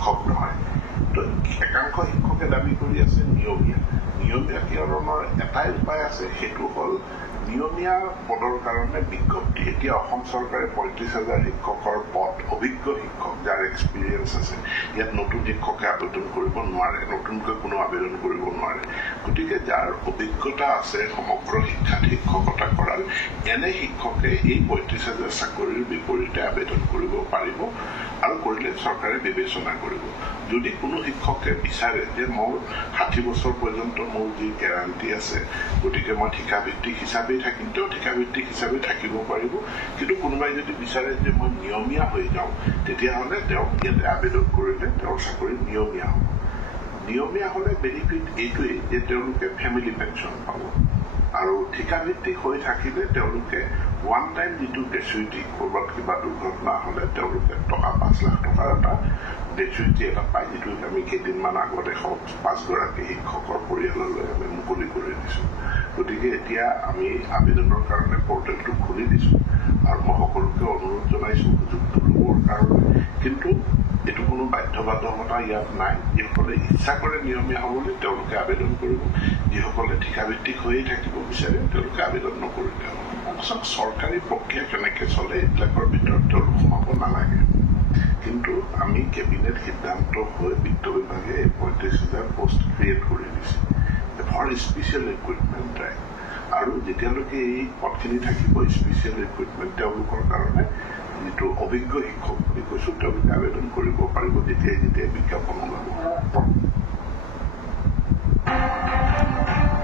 শিক্ষক নহয় তো একাংশ শিক্ষকে দাবী কৰি আছে নিয়মীয়া কিৰণৰ এটাই উপায় আছে সেইটো হ'ল নিয়মীয়া পদৰ কাৰণে বিজ্ঞপ্তি এতিয়া অসম চৰকাৰে ৩৫,০০০ শিক্ষকৰ পদ অভিজ্ঞ শিক্ষক যাৰ এক্সপিৰিয়েন্স আছে ইয়াত নতুন শিক্ষকে আবেদন কৰিব নোৱাৰে নতুনকৈ কোনো আবেদন কৰিব নোৱাৰে গতিকে যাৰ অভিজ্ঞতা আছে সমগ্ৰ শিক্ষাত শিক্ষকতা কৰাৰ এনে শিক্ষকে এই ৩৫,০০০ চাকৰিৰ বিপৰীতে আবেদন কৰিব পাৰিব আৰু কৰিলে চৰকাৰে বিবেচনা কৰিব যদি কোনো শিক্ষকে বিচাৰে যে মোৰ ৬০ বছৰ পৰ্যন্ত মোৰ যি গ্যাৰান্টি আছে গতিকে মই ঠিকাভিত্তিক হিচাপে থাকিম তেওঁ ঠিকাভিত্তিক হিচাপে থাকিব পাৰিব কিন্তু কোনোবাই যদি বিচাৰে যে মই নিয়মীয়া হৈ যাওঁ তেতিয়াহ'লে তেওঁ ইয়াতে আবেদন কৰিলে তেওঁৰ চাকৰি নিয়মীয়া হ'ব নিয়মীয়া হ'লে বেনিফিট এইটোৱেই যে তেওঁলোকে ফেমিলি পেঞ্চন পাব আৰু ঠিকাভিত্তিক হৈ থাকিলে তেওঁলোকে ওৱান টাইম যিটো গ্ৰেচুইটি ক'ৰবাত কিবা দুৰ্ঘটনা হ'লে তেওঁলোকে টকা ৫ লাখ টকাৰ এটা গ্ৰেচুইটি এটা পায় যিটো আমি কেইদিনমান আগতে ৫গৰাকী শিক্ষকৰ পৰিয়াললৈ আমি মুকলি কৰি দিছোঁ গতিকে এতিয়া আমি আবেদনৰ কাৰণে পৰ্টেলটো খুলি দিছোঁ আৰু মই সকলোকে অনুৰোধ জনাইছোঁ সুযোগটো ল'বৰ কাৰণে কিন্তু এইটো কোনো বাধ্যবাধকতা ইয়াত নাই যিসকলে ইচ্ছা কৰে নিয়মীয়া হ'বলৈ তেওঁলোকে আবেদন কৰিব যিসকলে ঠিকাভিত্তিক হৈয়ে থাকিব বিচাৰে তেওঁলোকে আবেদন নকৰিলে হ'ব চৰকাৰী প্ৰক্ৰিয়া কেনেকৈ চলে এইবিলাকৰ ভিতৰত তেওঁলোক সোমাব নালাগে কিন্তু আমি কেবিনেট সিদ্ধান্ত হৈ বিত্ত বিভাগে ৩৫,০০০ পোষ্ট ক্ৰিয়েট কৰি দিছে ফৰ স্পেচিয়েল ৰিক্ৰুইটমেণ্ট আৰু যেতিয়ালৈকে এই পদখিনি থাকিব স্পেচিয়েল ৰিক্ৰুইটমেণ্ট তেওঁলোকৰ কাৰণে যিটো অভিজ্ঞ শিক্ষক বুলি কৈছোঁ তেওঁলোকে আবেদন কৰিব পাৰিব যেতিয়াই বিজ্ঞাপন ওলাব